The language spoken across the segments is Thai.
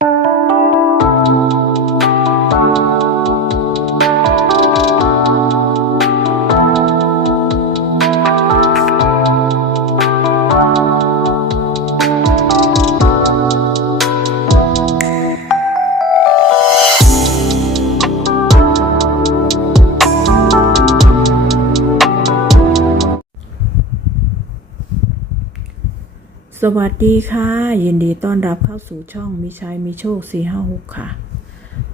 ส วัสดีค่ะ ยินดีต้อนรับเข้าสู่ช่องมิชัยมิโชคสี่ห้าหกค่ะ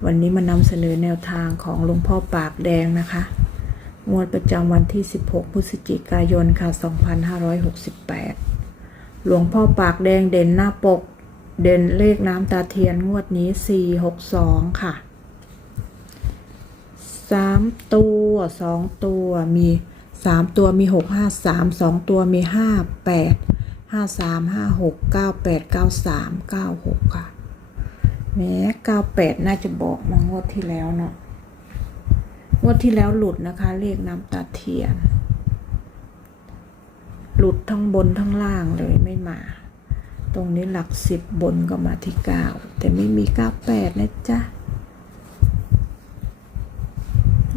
วันนี้มานำเสนอแนวทางของหลวงพ่อปากแดงนะคะ งวดประจำวันที่ 16 พฤศจิกายนค่ะ 2568 หลวงพ่อปากแดงเด่นหน้าปก เด่นเลขน้ำตาเทียนงวดนี้ 462 ค่ะสามตัวสองตัวมีสามตัวมีหกห้าสามสองตัวมีห้าแปด ห้าสามห้าหกเก้าแปดเก้าสามเก้าหกค่ะ แม้เก้าแปดน่าจะบอกมางวดที่แล้วเนาะงวดที่แล้วหลุดนะคะ เลขน้ำตาเทียน หลุดทั้งบนทั้งล่างเลยไม่มา ตรงนี้หลักสิบบนก็มาที่เก้าแต่ไม่มีเก้าแปดนะจ๊ะ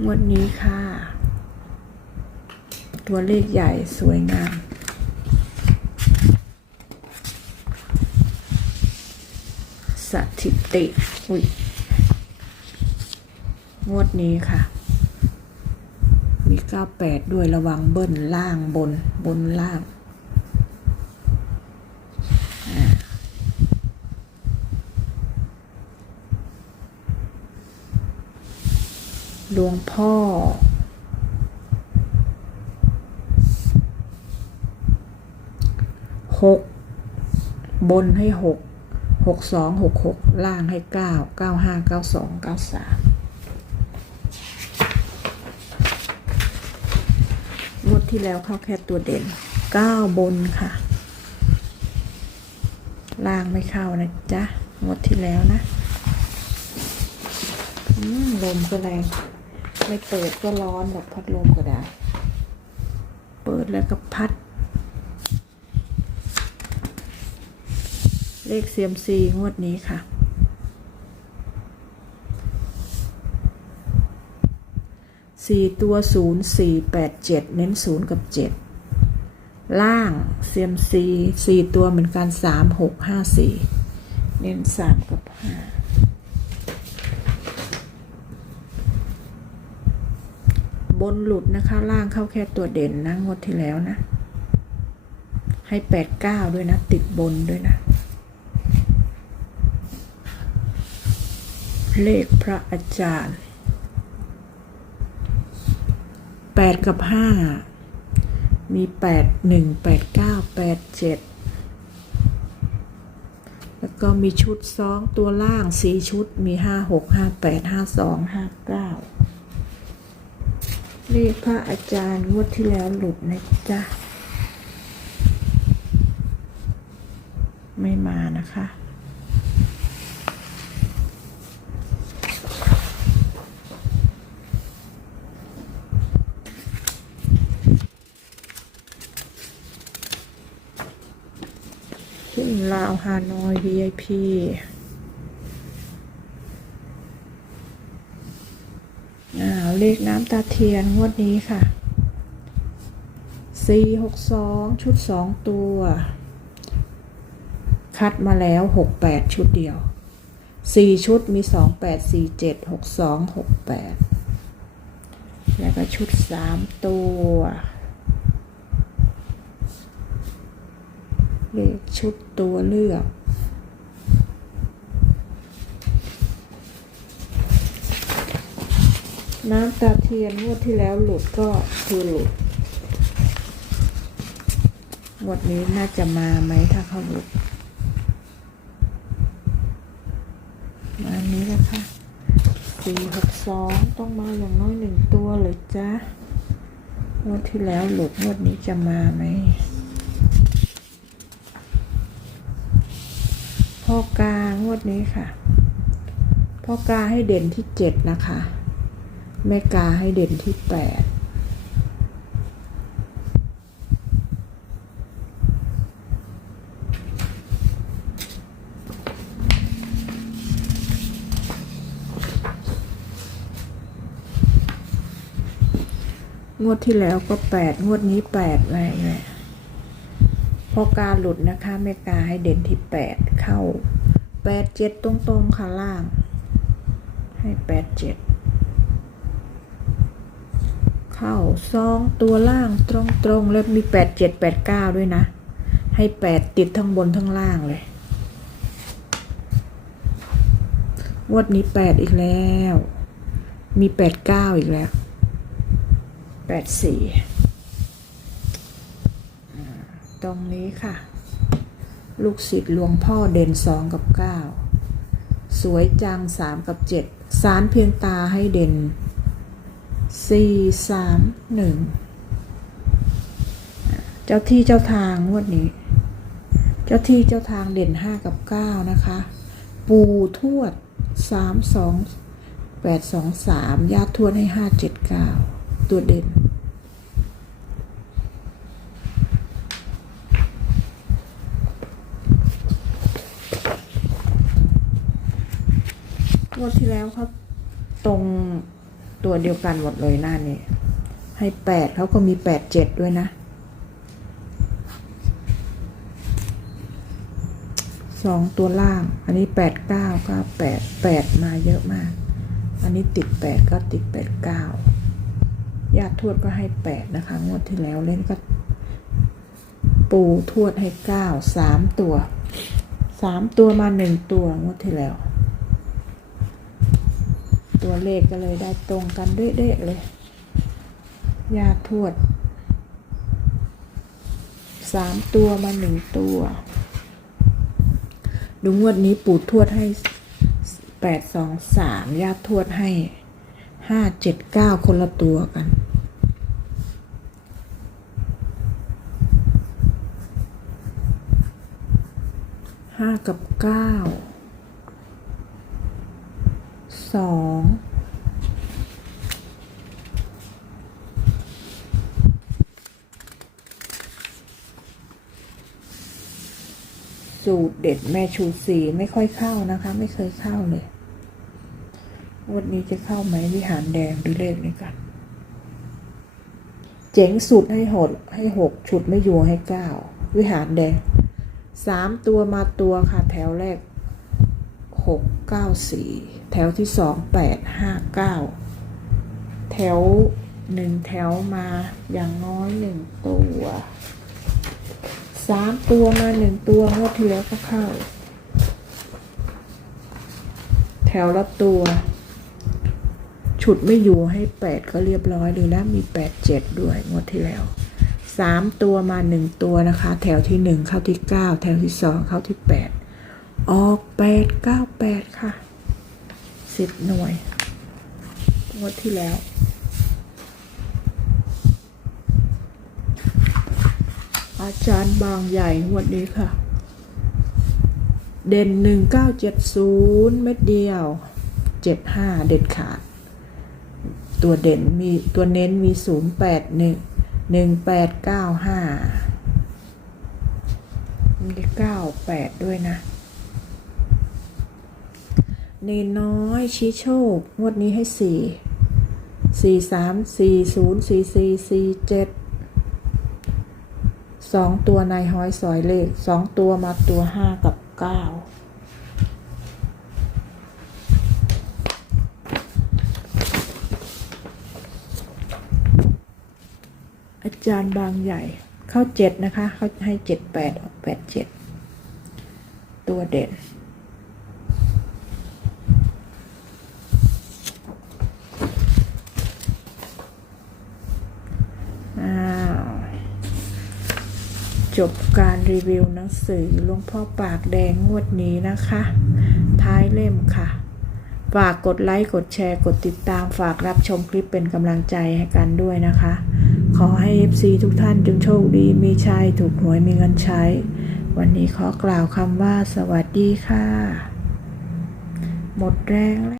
งวดนี้ค่ะ ตัวเลขใหญ่สวยงาม สถิติอุ้ยงวดนี้ค่ะ มี 98 ด้วยระวังเบิ้ลล่างบนบนล่างหลวงพ่อ หก บนให้หก หกสองหกหกล่างให้เก้าเก้าห้าเก้าสองเก้าสามงวดที่แล้วเข้าแค่ตัวเด่นเก้าบนค่ะ ล่างไม่เข้านะจ๊ะงวดที่แล้วนะลมก็แรงไม่เปิดก็ร้อนแบบพัดลมก็ได้ เปิดแล้วก็พัด เลขเซียมซีงวดนี้ค่ะ สี่ตัวศูนย์สี่แปดเจ็ดเน้นศูนย์กับเจ็ดล่างเซียมซีสี่ตัวเหมือนกันสามหกห้าสี่เน้นสามกับห้าบนหลุดนะคะ ล่างเข้าแค่ตัวเด่นนะงวดที่แล้วนะ ให้แปดเก้าด้วยนะ ติดบนด้วยนะ เลขพระอาจารย์แปดกับห้ามีแปดหนึ่งแปดเก้าแปดเจ็ดแล้วก็มีชุดสองตัวล่างสี่ชุดมีห้าหกห้าแปดห้าสองห้าเก้าเลขพระอาจารย์งวดที่แล้วหลุดนะจ๊ะ ไม่มานะคะ ลาวฮานอย VIP อ่าเลขน้ำตาเทียนงวดนี้ค่ะ 462 ชุด 2 ตัว คัดมาแล้ว 68 ชุดเดียว 4 ชุดมี 28 47 62 68 แล้วก็ชุด 3 ตัว เลขชุดตัวเลือกน้ำตาเทียนงวดที่แล้วหลุดก็คือหลุดงวดนี้น่าจะมาไหมถ้าเขาหลุดมาอันนี้แหละค่ะสี่หกสองต้องมาอย่างน้อยหนึ่งตัวเลยจ้างวดที่แล้วหลุดงวดนี้จะมาไหม พ่อกางวดนี้ค่ะ พ่อกาให้เด่นที่เจ็ดนะคะ แม่กาให้เด่นที่แปดงวดที่แล้วก็แปดงวดนี้แปดอะไรเนี่ย อการหลุดนะคะแม่กาให้เด่นที่แปดเข้าแปดเจ็ดตรงๆ ค่ะล่าง ให้แปดเจ็ดเข้าซองตัวล่างตรงๆ แล้วมีแปดเจ็ดแปดเก้าด้วยนะ ให้แปดติดทั้งบนทั้งล่างเลย วดนี้แปดอีกแล้ว มีแปดเก้าอีกแล้วแปดสี่ รงนี้ค่ะ ลูกศิษย์หลวงพ่อเด่นสองกับเก้าสวยจังสามกับเจ็ดสารเพียงตาให้เด่นสี่สามหนึ่งเจ้าที่เจ้าทางงวดนี้ เจ้าที่เจ้าทางเด่นห้ากับเก้านะคะ ปูทวดสามสองแปดสองสามญาติทวดให้ห้าเจ็ดเก้าตัวเด่น งวดที่แล้วเขาตรงตัวเดียวกันหมดเลยหน้านี้ให้แปดเขาก็มีแปดเจ็ดด้วยนะสองตัวล่าง อันนี้แปดเก้าก็แปดแปดมาเยอะมาก อันนี้ติดแปดก็ติดแปดเก้าญาติทวดก็ให้แปดนะคะ งวดที่แล้วเล่นก็ ปูทวดให้เก้าสามตัวสามตัวมาหนึ่งตัวงวดที่แล้ว ตัวเลขก็เลยได้ตรงกันเด๊ะๆเลยญาทวดสามตัวมาหนึ่งตัว ดูงวดนี้ปู่ทวดให้แปดสองสามญาทวดให้ห้าเจ็ดเก้าคนละตัวกัน ห้ากับเก้า สองสูตรเด็ดแม่ชูสีไม่ค่อยเข้านะคะ ไม่เคยเข้าเลย วันนี้จะเข้าไหมวิหารแดงดูเลขนี้กัน เจ๋งสุดให้หดให้หกชุดไม่อยู่ให้เก้าวิหารแดงสามตัวมาตัวค่ะแถวแรก หกเก้าสี่แถวที่สองแปดห้าเก้าแถวหนึ่งแถวมาอย่างน้อยหนึ่งตัวสามตัวมาหนึ่งตัวงวดที่แล้วก็เข้า แถวละตัว ฉุดไม่อยู่ให้แปดก็เรียบร้อยเลยแล้วมีแปดเจ็ดด้วยงวดที่แล้วสามตัวมาหนึ่งตัวนะคะ แถวที่หนึ่งเข้าที่เก้าแถวที่สองเข้าที่แปด ออกแปดเก้าแปดค่ะสิบหน่วยงวดที่แล้ว อาจารย์บางใหญ่งวดนี้ค่ะ เด่นหนึ่งเก้าเจ็ดศูนย์เม็ดเดียวเจ็ดห้าเด็ดขาด ตัวเด่นมีตัวเน้นมีศูนย์แปดหนึ่งหนึ่งแปดเก้าห้ามีเก้าแปดด้วยนะ เนนน้อยชี้โชค งวดนี้ให้สี่สี่สามสี่ศูนย์สี่สี่สี่เจ็ดสองตัวนายห้อยสอยเลขสองตัวมาตัวห้ากับเก้าอาจารย์บางใหญ่ เข้าเจ็ดนะคะ เขาให้เจ็ดแปดออกแปดเจ็ดตัวเด่น จบการรีวิวหนังสือหลวงพ่อปากแดงงวดนี้นะคะ ท้ายเล่มค่ะ ฝากกดไลค์กดแชร์กดติดตามฝากรับชมคลิปเป็นกำลังใจให้กันด้วยนะคะ ขอให้ FC ทุกท่านจงโชคดีมีชัยถูกหวยมีเงินใช้ วันนี้ขอกล่าวคำว่าสวัสดีค่ะ หมดแรงแล้ว